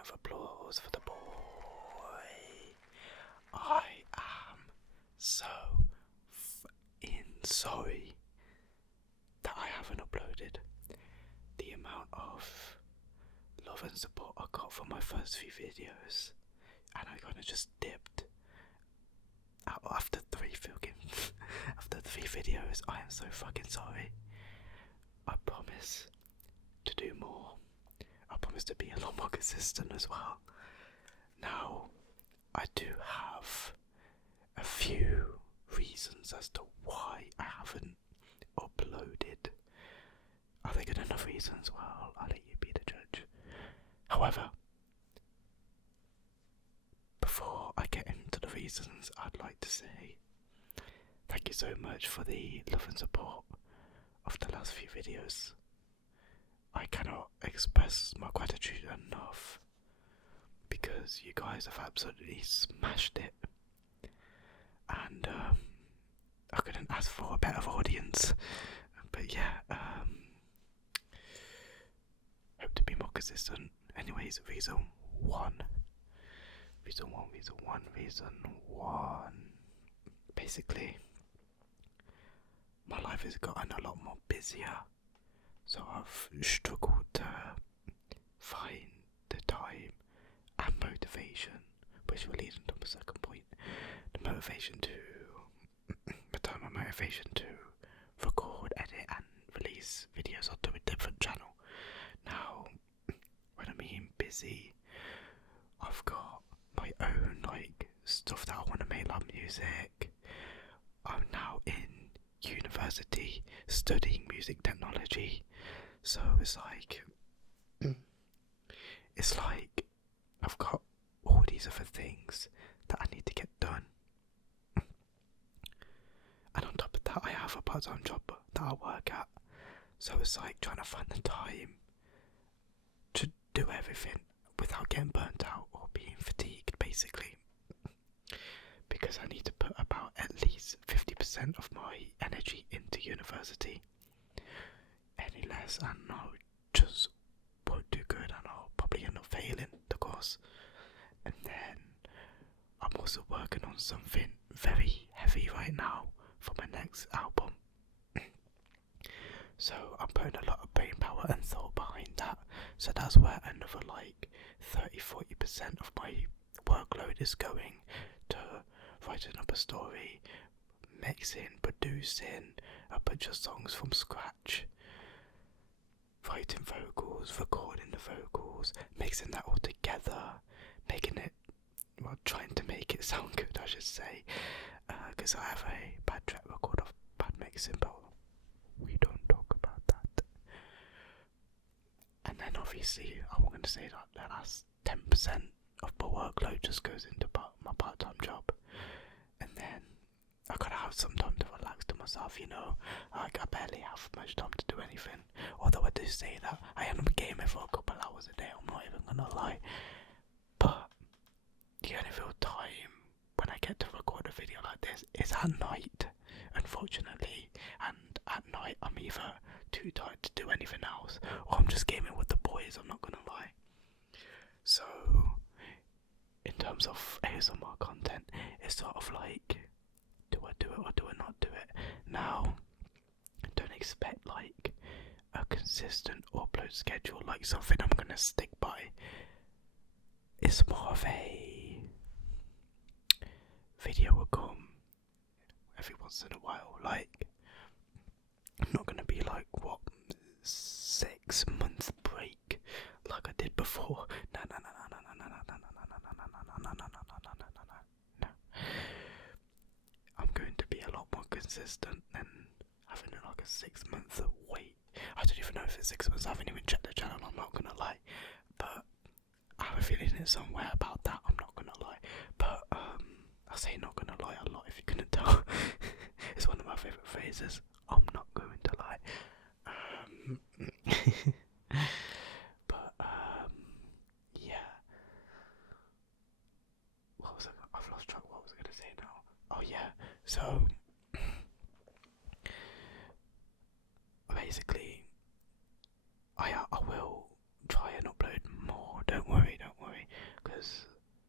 of applause for the boy. I am so sorry that I haven't uploaded. The amount of love and support I got for my first few videos, and I kind of just dipped out after three videos. I am so fucking sorry. I promise to do more. I promise to be a lot more consistent as well. Now, I do have a few reasons as to why I haven't uploaded. Are they good enough reasons? Well, I'll let you be the judge. However, before I get into the reasons, I'd like to say thank you so much for the love and support of the last few videos. I cannot express my gratitude enough because you guys have absolutely smashed it, and I couldn't ask for a better audience. But yeah, hope to be more consistent. Anyways, reason one. Basically, my life has gotten a lot more busier, so I've struggled to find the time and motivation, which will lead into my second point. The motivation to record, edit and release videos onto a different channel. Now, when I mean busy, I've got my own stuff that I want to make, like music. I'm now in university studying music technology, so it's like I've got all these other things that I need to get done. And on top of that, I have a part-time job that I work at, so it's like trying to find the time to do everything without getting burnt out or being fatigued, basically. Because I need to put about at least 50% of my energy into university. Any less and I just won't do good, and I'll probably end up failing the course. And then I'm also working on something very heavy right now for my next album. So I'm putting a lot of brain power and thought behind that. So that's where another 30-40% of my workload is going to writing up a story, mixing, producing a bunch of songs from scratch, writing vocals, recording the vocals, mixing that all together, trying to make it sound good, I should say, because I have a bad track record of bad mixing, but we don't talk about that. And then obviously I'm going to say that the last 10% of my workload just goes into my part-time job, and then I gotta have some time to relax to myself, I barely have much time to do anything, although I do say that I end up gaming for a couple hours a day, I'm not even gonna lie. But the only real time when I get to record a video like this is at night, unfortunately, and at night I'm either too tired to do anything else, or I'm just gaming with the boys, I'm not gonna lie. So, in terms of ASMR content, it's sort of like, do I do it or do I not do it? Now, don't expect a consistent upload schedule, something I'm gonna stick by. It's more of a video will come every once in a while. I'm not gonna be 6-month break like I did before. No. I'm going to be a lot more consistent than having a 6-month wait. I don't even know if it's 6 months. I haven't even checked the channel, I'm not gonna lie. But I have a feeling it's somewhere about that, I'm not gonna lie. But I say not gonna lie a lot if you couldn't tell. It's one of my favourite phrases. I'm not going to lie. But yeah. I've lost track. What was I gonna say now? Oh yeah. So basically, I will try and upload more. Don't worry. because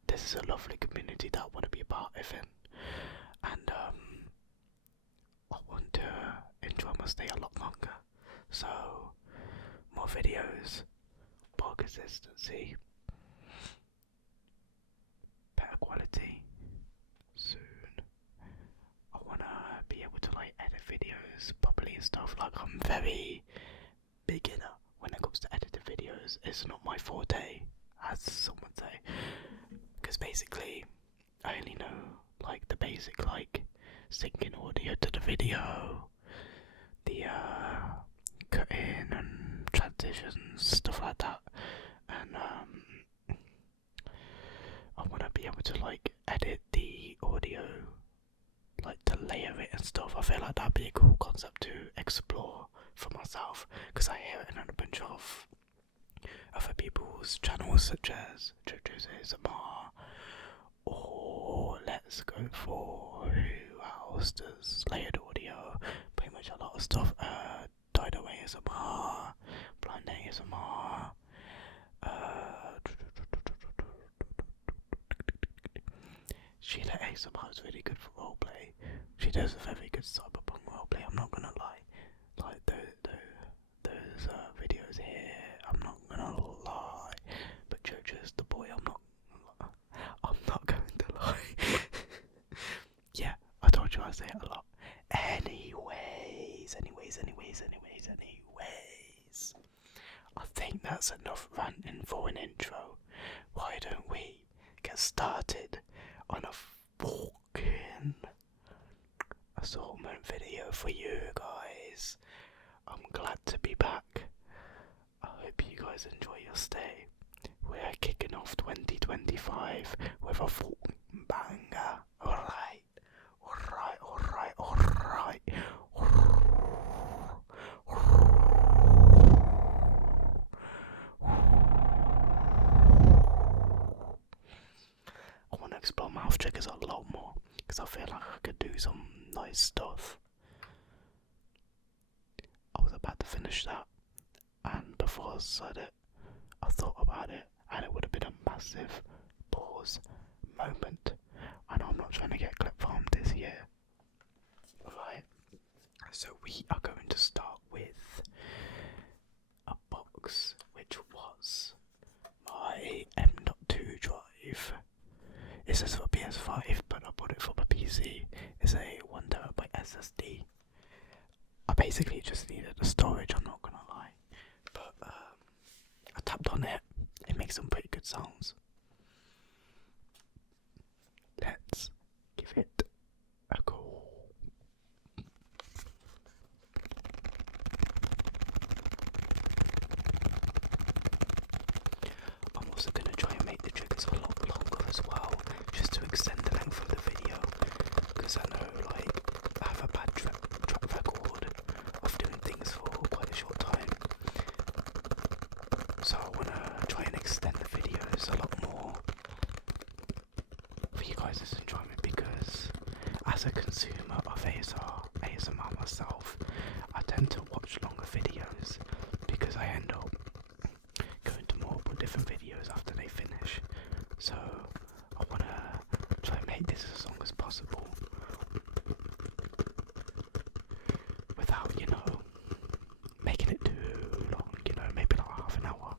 this is a lovely community that I want to be a part of in, and I want to enjoy my stay a lot longer. So more videos, more consistency, better quality soon. I wanna be able to like edit videos properly and stuff. Like, I'm very beginner when it comes to editing videos. It's not my forte, as some would say, because basically I only know like the basic, like syncing audio to the video, the cutting and transitions, stuff like that, and I want to be able to like edit the audio, like to layer it and stuff. I feel like that'd be a cool concept to explore for myself, because I hear it in a bunch of other people's channels, such as JoJo's ASMR, or let's go for who else does layered audio, pretty much a lot of stuff. Dido ASMR, Blind ASMR, Sheila ASMR is really good for roleplay. She does a very good cyberpunk roleplay, I'm not gonna lie. Like those videos here, I'm not gonna lie. But JoJo's the boy, I'm not going to lie. Yeah, I told you I say it a lot. Anyways, I think that's enough ranting for an intro. Why don't we get started on a fucking assortment video for you guys? I'm glad to be back. I hope you guys enjoy your stay. We're kicking off 2025 with a fucking banger. Alright. I want to explore mouth triggers a lot more, because I feel like I could do some nice stuff. I was about to finish that, and before I said it, I thought about it, and it would have been a massive pause moment. I know I'm not trying to get clip farmed this year. Right, so we are going to start with a box which was my M.2 drive. It says for PS5, but I bought it for my PC. It's a 1TB SSD. I basically just needed the storage, I'm not gonna lie. But I tapped on it, it makes some pretty good sounds. Let's give it a go. I'm also going to try and make the triggers a lot longer as well, just to extend the length of the video, because I know like I have a bad track record of doing things for quite a short time. So I want to try and extend the videos a lot more for you guys' enjoyment, because as a consumer of ASMR myself, I tend to watch longer videos because I end up going to multiple different videos after they finish. So I want to try and make this as long as possible without, making it too long, maybe like half an hour.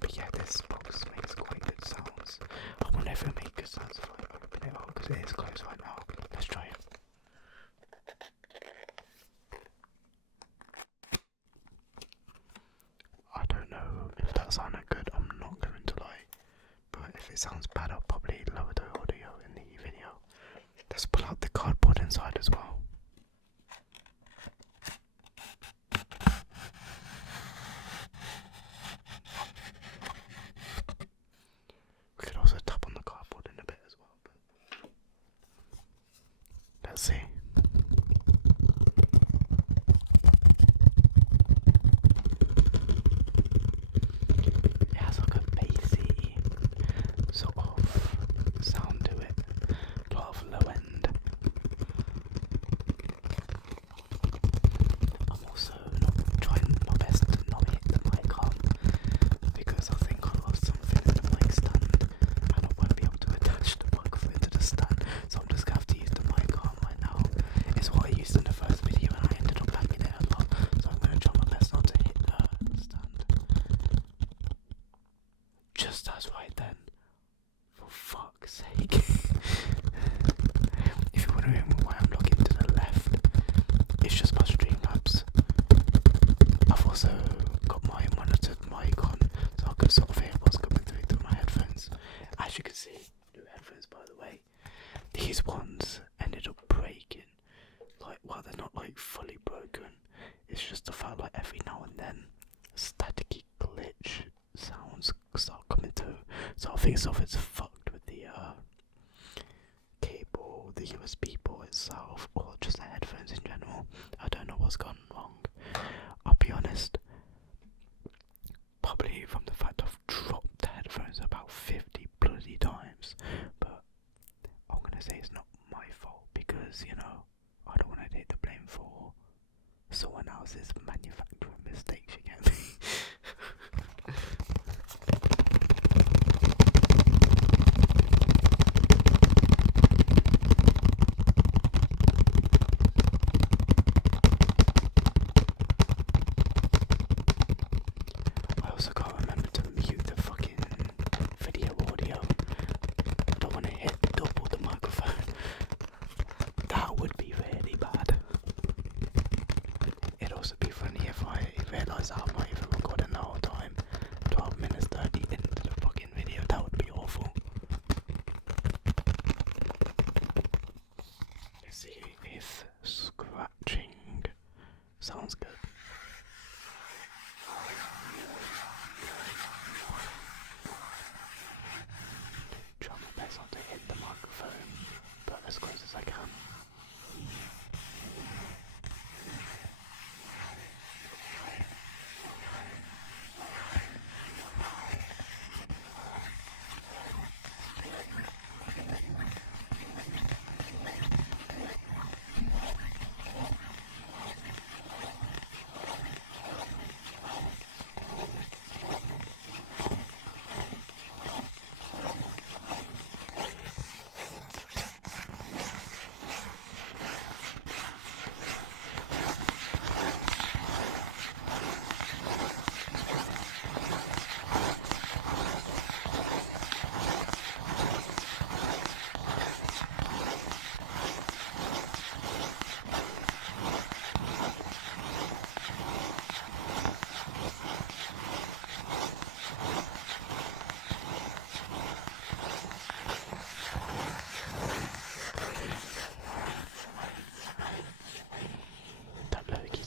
But yeah, this box makes quite good sounds. I wonder if it'll make good sounds if I open it up, because it is closed right now. Let's try it. I don't know if that sounded good, I'm not going to lie. But if it sounds bad, I'll probably lower the audio in the video. Let's pull out the cardboard inside as well. We could also tap on the cardboard in a bit as well, but let's see. It has like a bassy sort of sound to it, a lot of low end. just as right then. For fuck's sake. If you're wondering why I'm looking to the left, it's just my Streamlabs. I've also got my monitored mic on, so I can sort of hear what's coming through my headphones. As you can see, new headphones by the way. These ones ended up breaking. Like, well, they're not like fully broken. It's just the fact like every now and then, staticky glitch sounds start coming through. So I think some of it's fucked with the cable, the USB port itself, or just the headphones in general. I don't know what's gone wrong. I'll be honest, probably from the fact I've dropped the headphones about 50 bloody times, but I'm gonna say it's not my fault because, you know, I don't want to take the blame for someone else's manufacturing mistakes, you get me? I also gotta remember to mute the fucking video audio. I don't want to hit double the microphone. That would be really bad. It'd also be funny if I realise I'm not even recording the whole time. 12 minutes 30 into the fucking video. That would be awful. Let's see if scratching sounds good. Try my best not to hit the microphone, but as close as I can.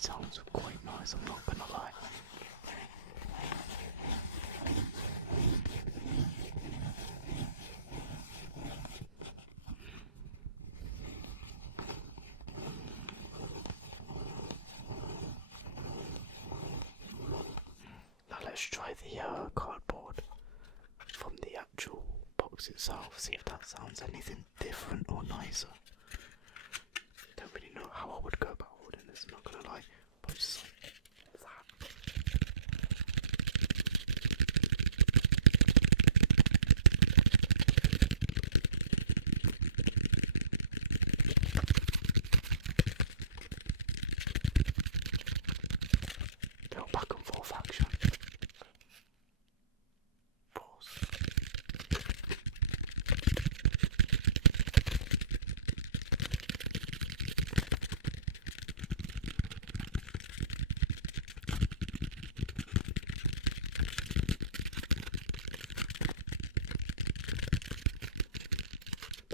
Sounds quite nice, I'm not gonna lie. Now let's try the cardboard from the actual box itself, see if that sounds anything different or nicer. Don't really know how I would go about holding this, I'm not gonna lie. But just like that. Little back and forth action. Pause.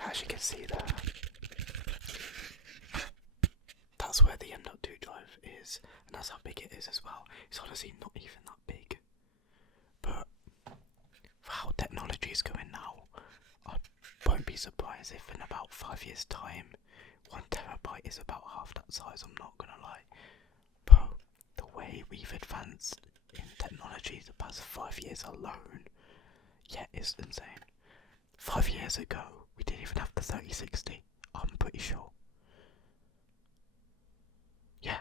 As you can see there, that's where the M.2 drive is, and that's how big it is as well. It's honestly not even that big, but for how technology is going now, I won't be surprised if in about 5 years time 1 terabyte is about half that size, I'm not gonna lie. But the way we've advanced in technology the past 5 years alone, yeah, it's insane. 5 years ago, we didn't even have the 3060, I'm pretty sure. Yeah,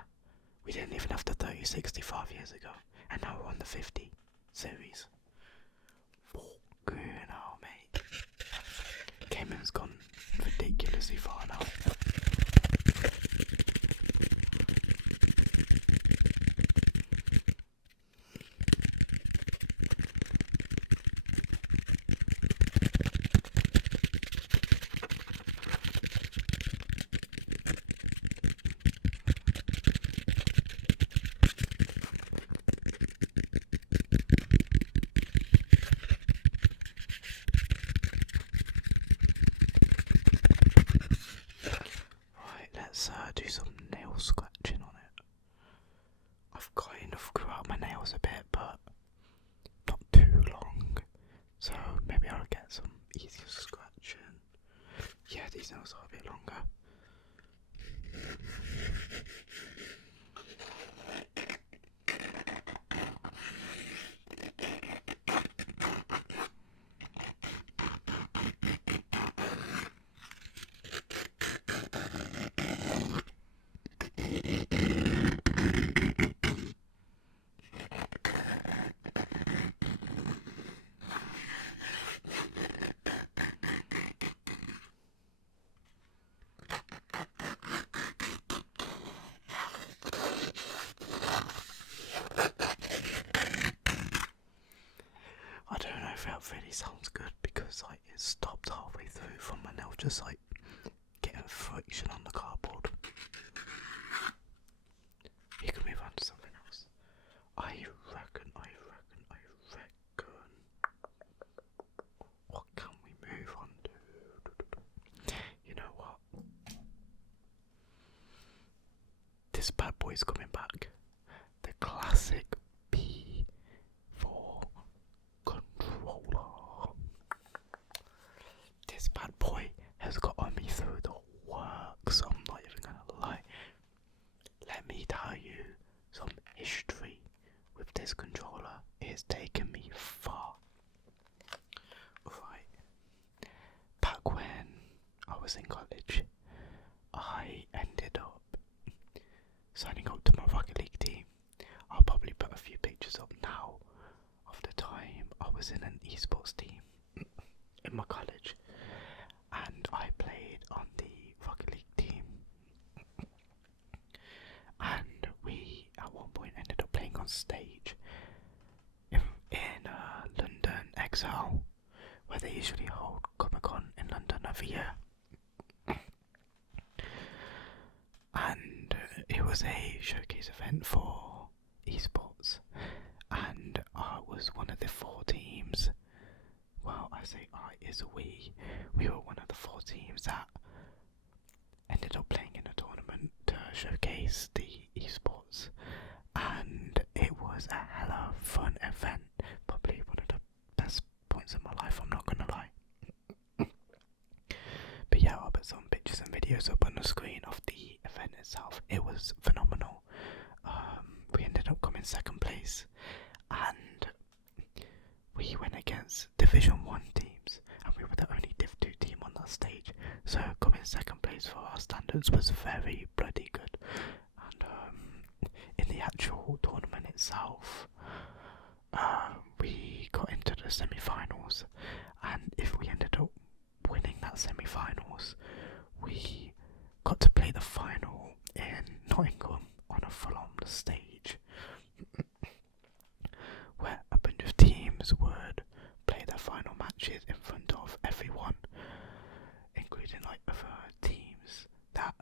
we didn't even have the 3060 5 years ago, and now we're on the 50 series. Fucking hell, mate. Gaming's gone ridiculously far now. these nails are a bit longer. I don't know if that really sounds good because like it stopped halfway through from my nail just like getting friction on the cardboard. You can move on to something else. I reckon. What can we move on to? You know what? This bad boy's coming back. The classic P4 controller. This bad boy has got on me through the works. I'm not even gonna lie. Let me tell you some history with this controller. It's taken me far. Right. Back when I was in college, I ended up signing up to my Rocket League team. I'll probably put a few pictures up now of the time I was in an esports team in my college, and I played on the Rocket League team, and we at one point ended up playing on stage in London Exile, where they usually hold Comic-Con in London every year. And it was a showcase event for esports, and I was one of the 4 teams. Well, I say I is we were one of the 4 teams that ended up playing in a tournament to showcase the esports, and it was a hella fun event. Probably one of the best points of my life, I'm not gonna lie. But yeah, I'll put some pictures and videos up on the screen of the event itself. It was phenomenal. We ended up coming 2nd place, and we went against Division 1 teams, and we were the only Div 2 team on that stage. So coming 2nd place for our standards was very bloody good. And in the actual tournament itself, we got into the semi-finals, and if we ended up winning that semi-finals, we got to play the final in Nottingham on a full-on stage where a bunch of teams would play their final matches in front of everyone, including like other teams that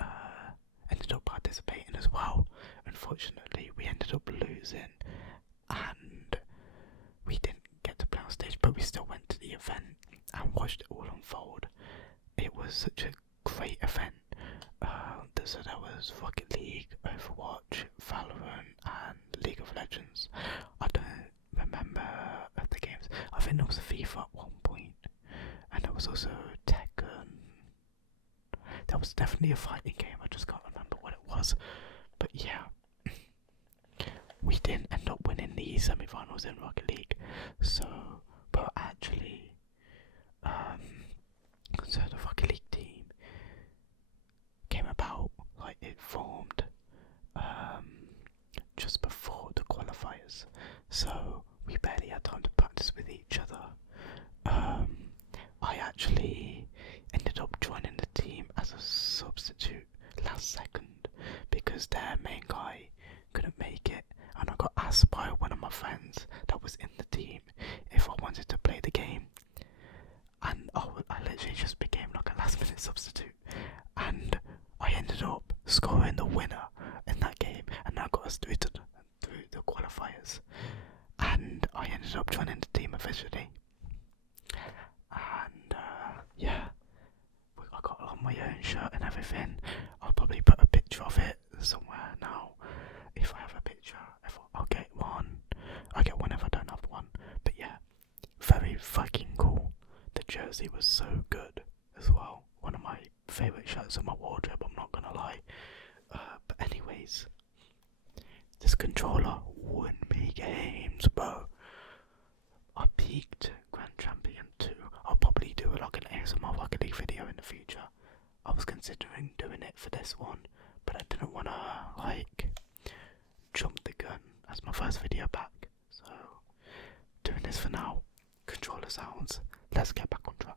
ended up participating as well. Unfortunately, we ended up losing, and we didn't get to play on stage, but we still went to the event and watched it all unfold. It was such a great event. So there was Rocket League, Overwatch, Valorant, and League of Legends. I don't remember the games. I think there was FIFA at one point, and there was also Tekken. There was definitely a fighting game. I just can't remember what it was. But yeah, we didn't end up winning the semi-finals in Rocket League. So, but actually, so the Rocket League team came about, like it formed just before the qualifiers, so we barely had time to practice with each other. I actually ended up joining the team as a substitute last second because their main guy couldn't make it, and I got asked by one of my friends that was in the team if I wanted to play the game, and I literally just became like a last minute substitute, and I ended up scoring the winner in that game, and that got us through the qualifiers, and I ended up joining the team officially. And yeah, I got on my own shirt and everything. I'll probably put a picture of it somewhere now. If I have a picture, I'll get one. I'll get one if I don't have one. But yeah, very fucking cool. The jersey was so good as well. One of my favourite shirts in my wardrobe, I'm not gonna lie. But anyways, this controller wouldn't be games, bro. I peaked Grand Champion 2. I'll probably do like an ASMR Rocket League video in the future. I was considering doing it for this one, but I didn't want to like jump the gun as my first video back. So doing this for now. Controller sounds. Let's get back on track.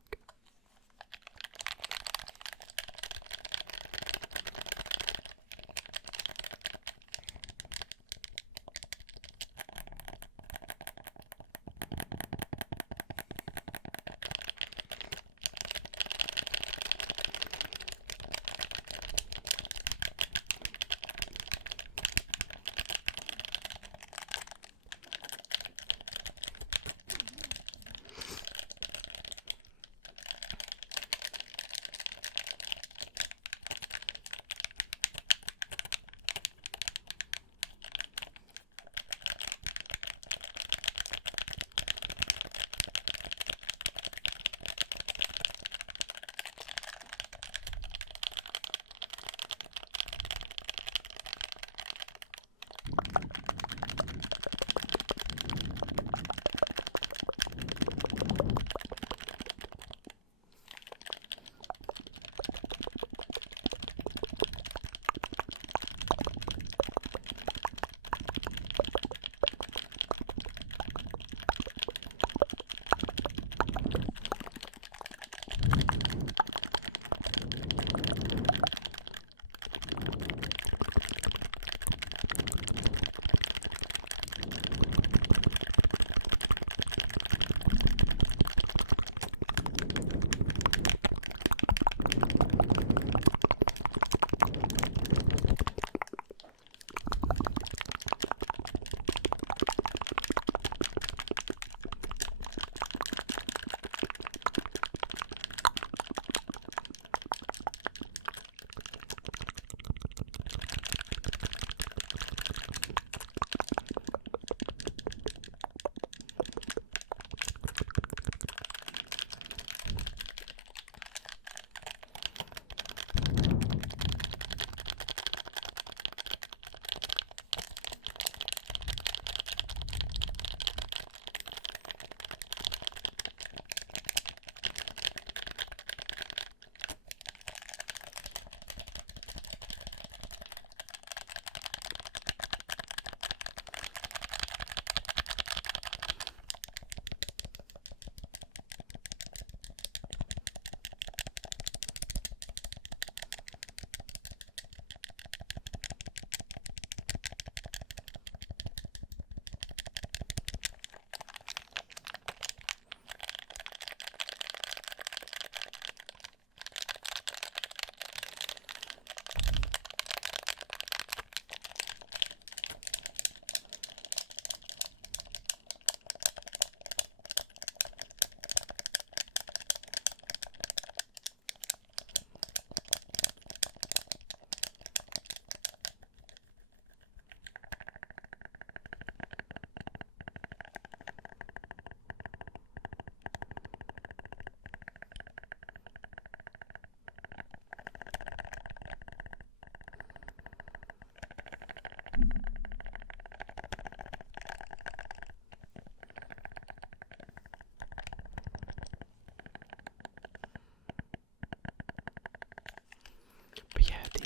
But yeah, the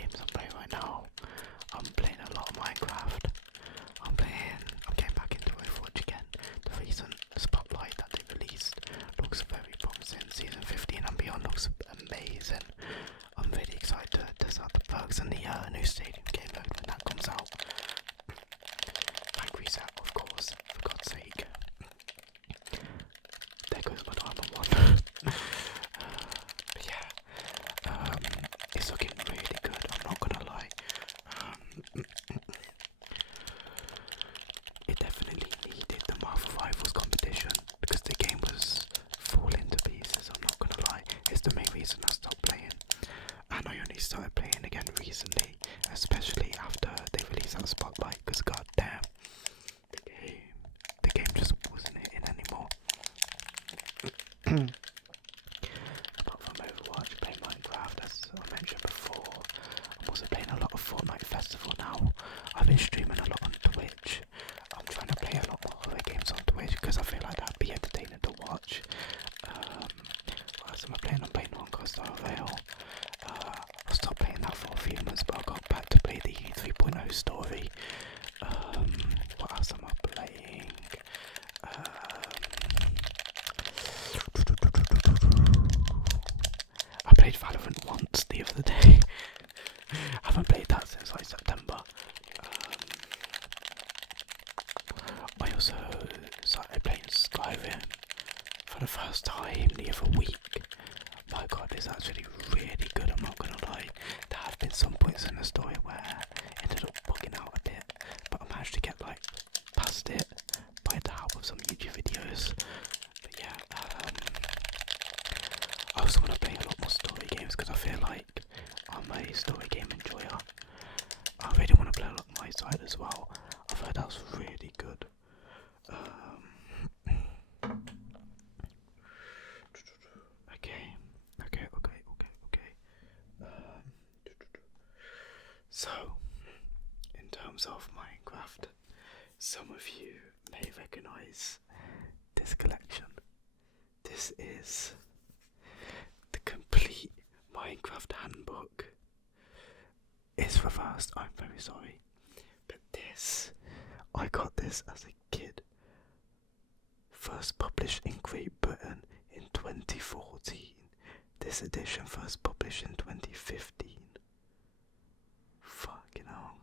games I'm playing right now, I'm playing a lot of Minecraft. I'm getting back into Overwatch again. The recent Spotlight that they released looks very promising. Season 15 and beyond looks amazing. I'm really excited to test out the perks and the new stadium game mode when that comes out. Rank reset, of course, for God's sake. There goes my diamond one. But yeah, it's looking really good, I'm not gonna lie. It definitely needed the Marvel Rivals competition because the game was falling to pieces, I'm not gonna lie. It's the main reason I stopped playing. And I only started playing again recently, especially mods the other day. I haven't played that since like September. I also started playing Skyrim for the first time the other week. My god, it's actually really good, I'm not gonna lie. There have been some points in the story where I ended up bugging out a bit, but I managed to get like past it by the help of some YouTube videos. But yeah, I also want to play a lot more story games because I feel like I'm a story game enjoyer. I really want to play a lot my side as well. I've heard that's really good. So, in terms of Minecraft, some of you may recognise this collection. This is the complete Minecraft handbook. It's reversed, I'm very sorry. But I got this as a kid. First published in Great Britain in 2014. This edition first published in 2015. Fucking hell.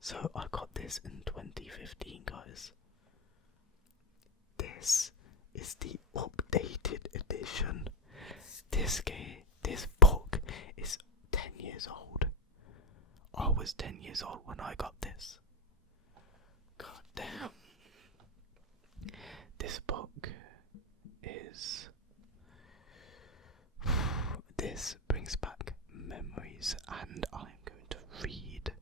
So I got this in 2015, guys. This is the updated edition. This book is 10 years old. I was 10 years old when I got this. God damn. This book is... This brings back memories, and I'm going to read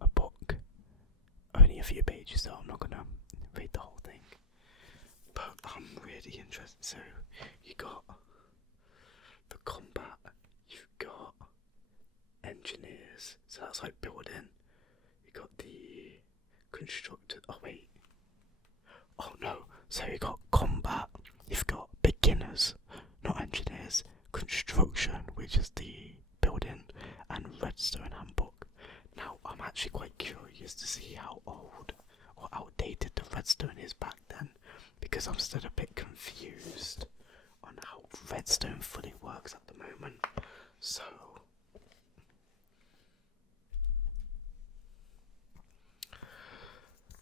a book. Only a few pages, so I'm not going to read the whole thing. But I'm really interested. So, you got the combat, you've got engineers, so that's like building. You got the constructor. Oh wait. Oh no. So you got combat. You've got beginners, not engineers. Construction, which is the building, and Redstone handbook. Now I'm actually quite curious to see how old or outdated the Redstone is back then, because I'm still a bit confused on how Redstone fully works at the moment. So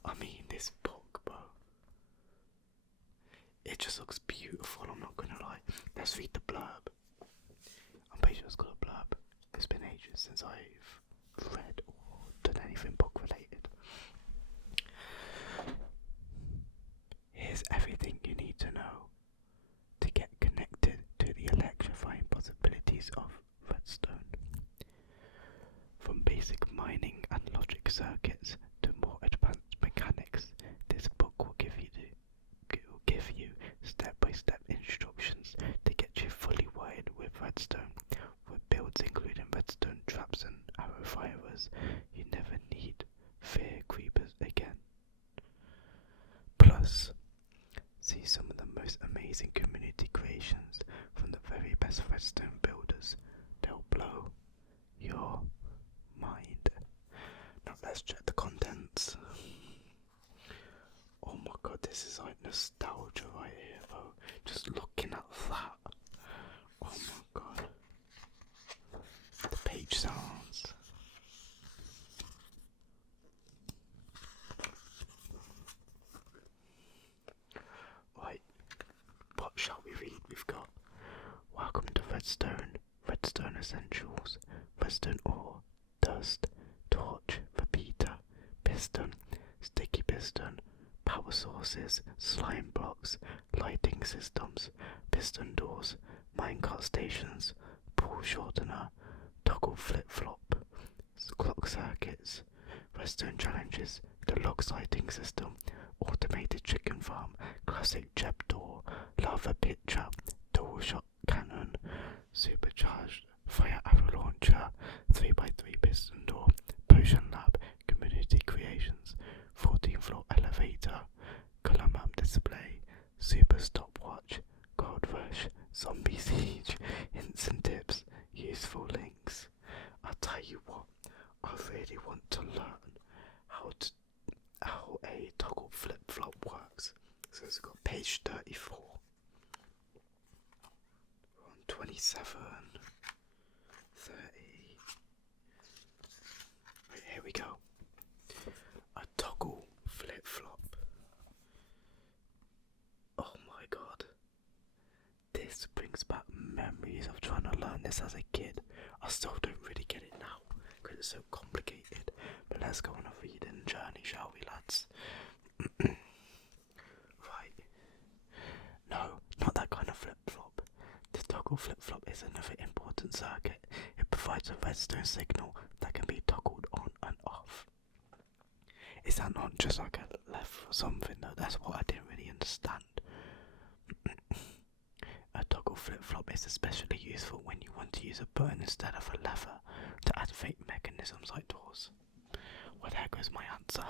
I mean, this book, bro, it just looks beautiful, I'm not gonna lie. Let's read the blurb. I'm pretty sure it's got a blurb. It's been ages since I've read or done anything book related. Here's everything you need to know to get connected to the electrifying possibilities of Redstone. From basic mining and logic circuits to more advanced mechanics, this book will give you step-by-step instructions to get you fully wired with Redstone. With builds including redstone traps and arrow firers, you never need fear creepers again. Plus, see some of the most amazing community creations from the very best redstone builders. They'll blow your mind. Now let's check the contents. Oh my god, this is like nostalgia right here, bro. Just looking at that. Oh my god. The page sounds. Right, what shall we read? We've got Welcome to Redstone, Redstone Essentials, Redstone Ore, Dust, Torch, Repeater, Piston, Sticky Piston, Power Sources, Slime Blocks, Lighting Systems, Piston Doors, Minecart Stations, Pull Shortener, Toggle Flip-Flop, Clock Circuits, Redstone Challenges, Deluxe Lighting System, Automated Chicken Farm, Classic Jeb Door, Lava Pit Trap, Dual Shot Cannon, Supercharged Fire Arrow Launcher, 3x3 Piston Door, Potion Lab, Community Creations, 14th Floor Elevator, Colour Map Display, Super Stopwatch, Gold Rush, Zombie Siege, Hints and Tips, Useful Links. I'll tell you what, I really want to learn how a toggle flip-flop works. So it's got page 34. We're on 26. 27, 30. Right, here we go. A toggle flip flop. Oh my god. This brings back memories of trying to learn this as a kid. I still don't really get it now because it's so complicated. But let's go on a reading journey, shall we, lads? Right. No, not that kind of flip flop. The toggle flip flop is another important circuit. It provides a redstone signal that can be toggled on and off. Is that not just like a left or something though? That's what I didn't really understand. A toggle flip-flop is especially useful when you want to use a button instead of a lever to activate mechanisms like doors. Well, there goes my answer.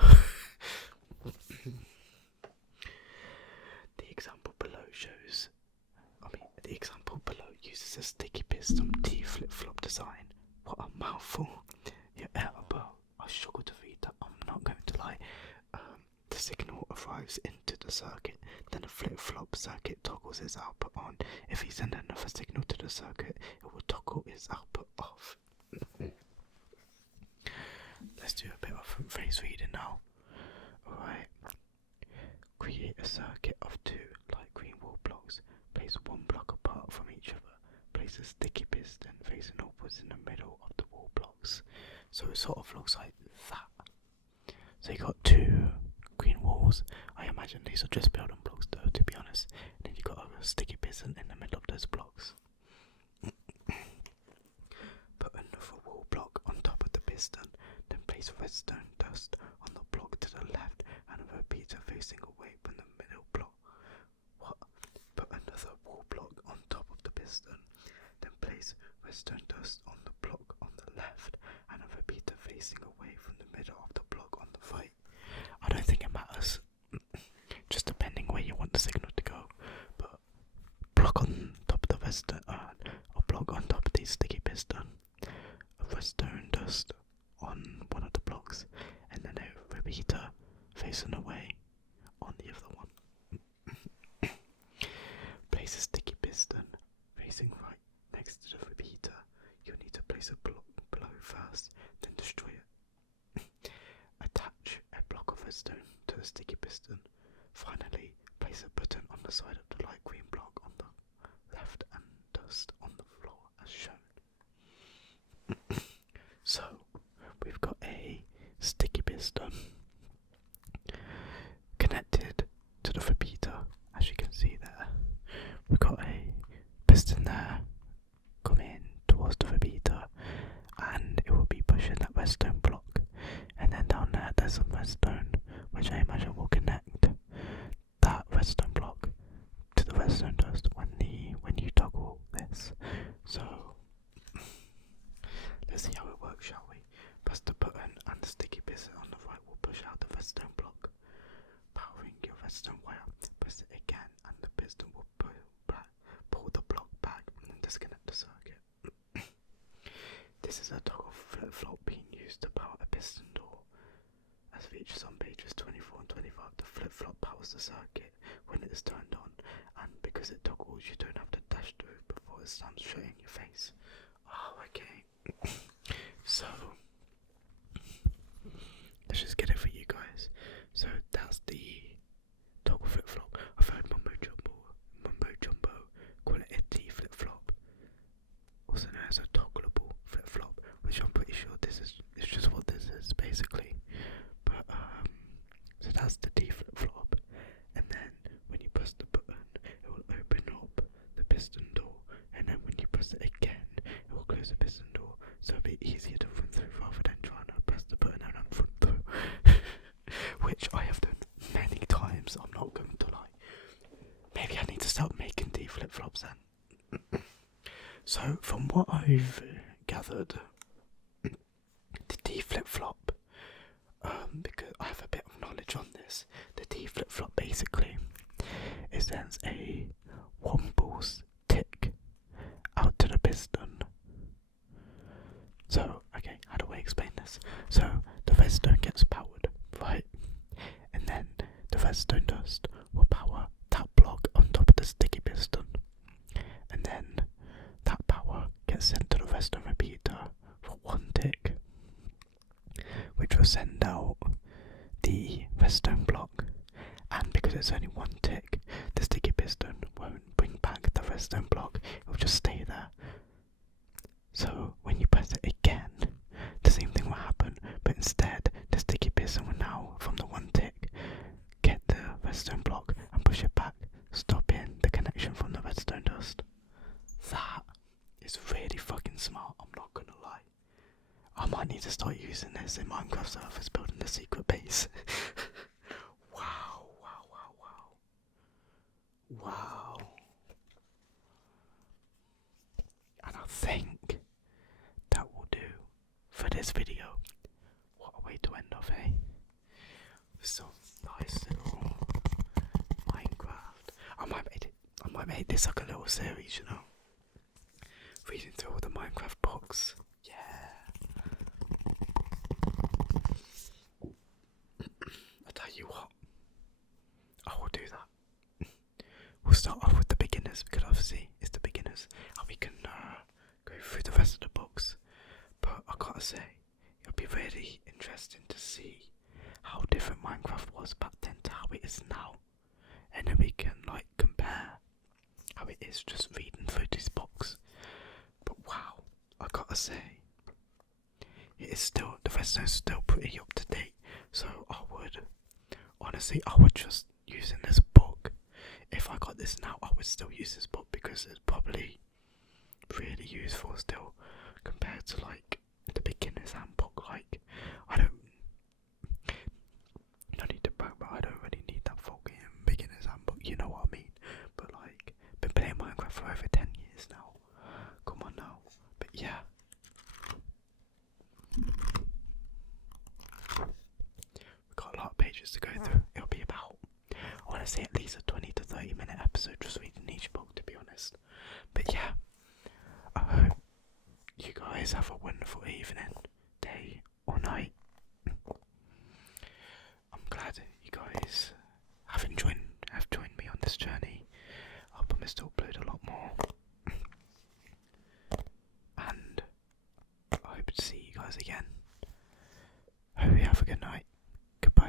The example below uses a sticky piston T flip-flop design. What a mouthful. Yeah, well, I struggle to read that, I'm not going to lie. The signal arrives into the circuit, then the flip-flop circuit toggles its output on. If you send another signal to the circuit, it will toggle its output off. Let's do a bit of phrase reading now. Alright. Create a circuit of two light green wall blocks. Place one block apart from each other. Place a sticky piston facing upwards in the middle of the wall blocks. So it sort of looks like that. So you got two green walls. I imagine these are just building blocks though, to be honest. And then you got a sticky piston in the middle of those blocks. Put another wall block on top of the piston, then place redstone dust on the block to the left and a repeater facing away from the middle block. What? Put another wall block on top of the piston, then place redstone dust on the block on the left and a repeater facing away from the middle of the block on the right. I don't think it matters, just depending where you want the signal to go. But block on top of the redstone, a block on top of the sticky piston, a redstone dust on one of the blocks, and then a repeater facing away on the other one. Place a sticky piston facing right next to the repeater. You'll need to place a block below first, then destroy it. Attach a block of redstone to the sticky piston. Finally, place a button on the side of the light green block on the left and dust on the floor as shown. So, we've got a sticky piston connected to the repeater, as you can see there. We've got a piston there coming towards the repeater, and it will be pushing that redstone block. And then down there, there's some redstone, which I imagine will connect that redstone block to the redstone dust when you toggle this. So let's see how it works, shall we? Press the button and the sticky piston on the right will push out the redstone block, powering your redstone wire. Press it again and the piston will pull the block back and then disconnect the circuit. This is a toggle flip-flop being used to power a piston door. As featured on pages 24 and 25, the flip-flop powers the circuit when it is turned on, and because it toggles, you don't have to dash through before it slams straight in your face. Oh, okay. So, let's just get it for you guys. So that's the toggle flip-flop. I've heard mumbo jumbo, call it a T flip-flop, also known as a toggleable flip-flop, which I'm pretty sure this is, it's just what this is basically. But so that's the T flip-flop, and then when you press the button, it will open up the piston door, and then when you press it again, it will close the piston door, so it'll be easier to run through rather than trying to press the button and run through. Which I have done many times, I'm not going to lie. Maybe I need to start making T flip-flops then. So from what I've gathered, the T flip-flop, because I have a bit of knowledge on this, the T flip-flop basically is sends a one pulse tick out to the piston. So, okay, how do I explain this? So, the redstone gets powered, right? And then the redstone dust will power that block on top of the sticky piston. And then that there's only one tick, the sticky piston won't bring back the redstone block, it'll just stay there. So when you press it again, the same thing will happen, but instead the sticky piston will now, from the one tick, get the redstone block and push it back, stopping the connection from the redstone dust. That is really fucking smart, I'm not gonna lie. I might need to start using this in Minecraft servers, building a secret base. Wow, wow, wow, wow. Wow. And I think that will do for this video. What a way to end off, eh? So nice little Minecraft. I might make this like a little series, you know? Reading through all the Minecraft books. Yeah. I'll tell you what. I will do that. We'll start off with the beginners, because obviously it's the beginners, and we can go through the rest of the books. But I gotta say, it'll be really interesting to see how different Minecraft was back then to how it is now, and then we can like compare how it is just reading through these books. But wow, I gotta say, it is still, the redstone's still pretty up to date. So honestly, I would just using this book. If I got this now, I would still use this book because it's probably really useful still compared to like the beginner's handbook. Like, I don't need to brag, but I don't really need that fucking beginner's handbook, you know what I mean? But like, been playing Minecraft for over 10 years now. Come on now. But yeah. We've got a lot of pages to go through. It'll be about, I want to say at least a 20 to 30 minute episode just reading each book, to be honest. But yeah, I hope you guys have a wonderful evening, day or night. I'm glad you guys have joined me on this journey. I promise to upload a lot more. And I hope to see you guys again. Hope you have a good night.